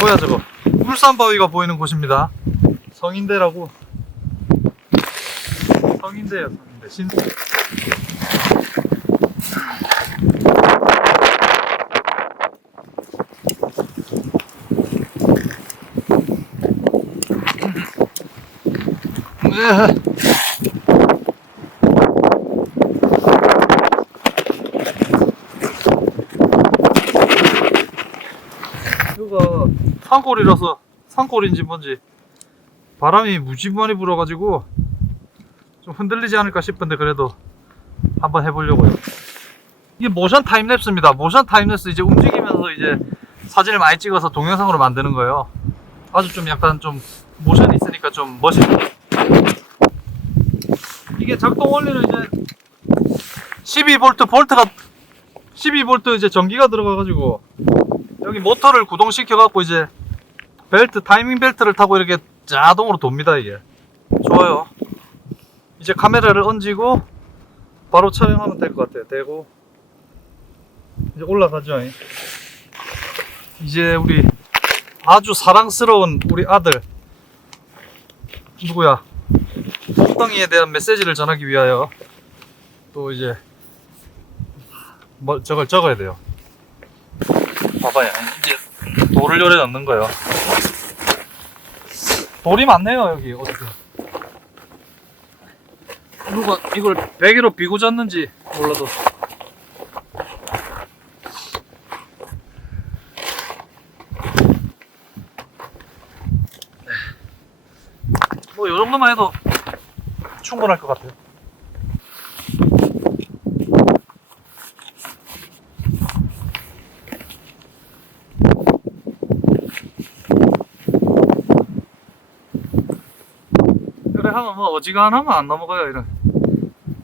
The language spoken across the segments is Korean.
뭐야 저거? 울산 바위가 보이는 곳입니다. 성인대라고. 성인대야 성인대. 신 여기가 산골이라서 산골인지 뭔지 바람이 무지 많이 불어가지고 좀 흔들리지 않을까 싶은데 그래도 한번 해보려고요. 이게 모션 타임랩스입니다. 모션 타임랩스 이제 움직이면서 이제 사진을 많이 찍어서 동영상으로 만드는 거예요. 아주 좀 약간 좀 모션이 있으니까 좀 멋있게. 이게 작동 원리는 이제 12V 볼트가 12V 이제 전기가 들어가가지고 여기 모터를 구동시켜 갖고 이제 벨트 타이밍 벨트를 타고 이렇게 자동으로 돕니다 이게. 좋아요. 이제 카메라를 얹고 바로 촬영하면 될 것 같아요. 되고. 이제 올라가죠. 이제 우리 아주 사랑스러운 우리 아들. 누구야? 복덩이에 대한 메시지를 전하기 위하여 또 이제 뭐 저걸 적어야 돼요 봐봐요. 이제 돌을 요래 넣는 거예요. 돌이 많네요, 여기. 어떻게. 누가 이걸 베개로 비고 잤는지 몰라도. 뭐, 요 정도만 해도 충분할 것 같아요. 하면 뭐 어지간하면 안 넘어가요 이런.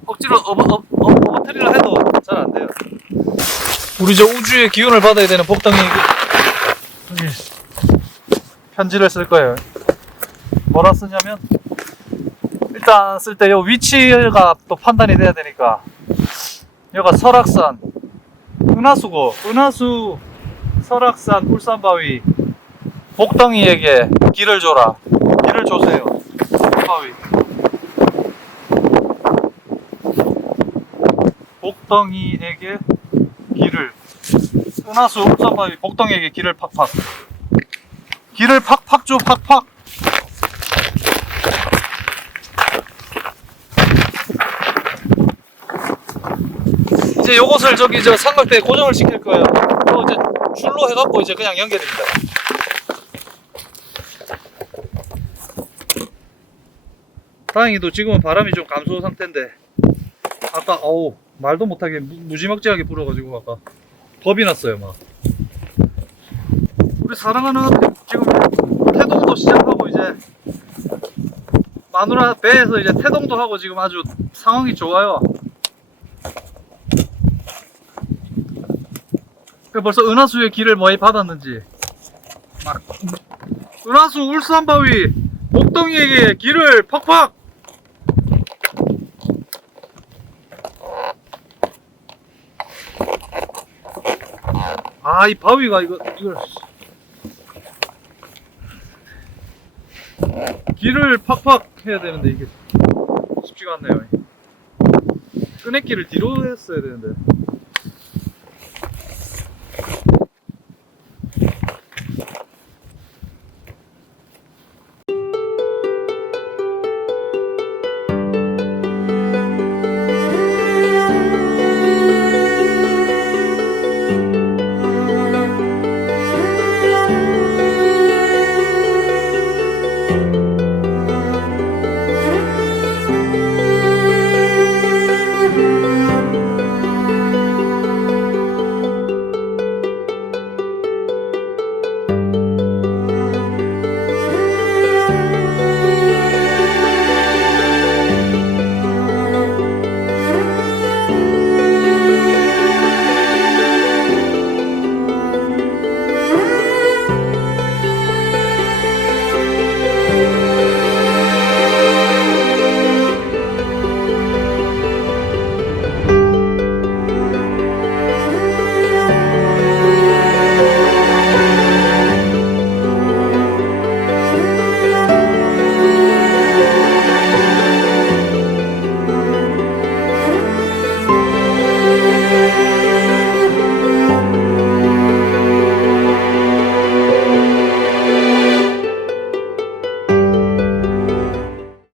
억지로 업어, 업, 업, 업어트리려 해도 잘 안 돼요. 우리 저 우주의 기운을 받아야 되는 복덩이 여기 편지를 쓸 거예요. 뭐라 쓰냐면 일단 쓸 때 요 위치가 또 판단이 돼야 되니까 여기가 설악산 은하수고 은하수 설악산 울산바위 복덩이에게 길을 줘라. 길을 줘세요. 바위 복덩이에게 길을 은하수 울산바위 복덩이에게 길을 팍팍. 길을 팍팍 줘 팍팍. 이제 요것을 저기 저 삼각대에 고정을 시킬 거예요. 또 이제 줄로 해갖고 이제 그냥 연결됩니다. 다행히도 지금은 바람이 좀 감소 상태인데 아까 어우 말도 못하게 무, 무지막지하게 불어가지고 아까 겁이 났어요 막. 우리 사랑하는 지금 태동도 시작하고 이제 마누라 배에서 이제 태동도 하고 지금 아주 상황이 좋아요. 그 벌써 은하수의 길을 많이 받았는지. 막 은하수 울산바위 목동이에게 길을 팍팍 아 이 바위가 이거 이걸. 길을 팍팍 해야 되는데 이게 쉽지가 않네요. 끄내기를 뒤로 했어야 되는데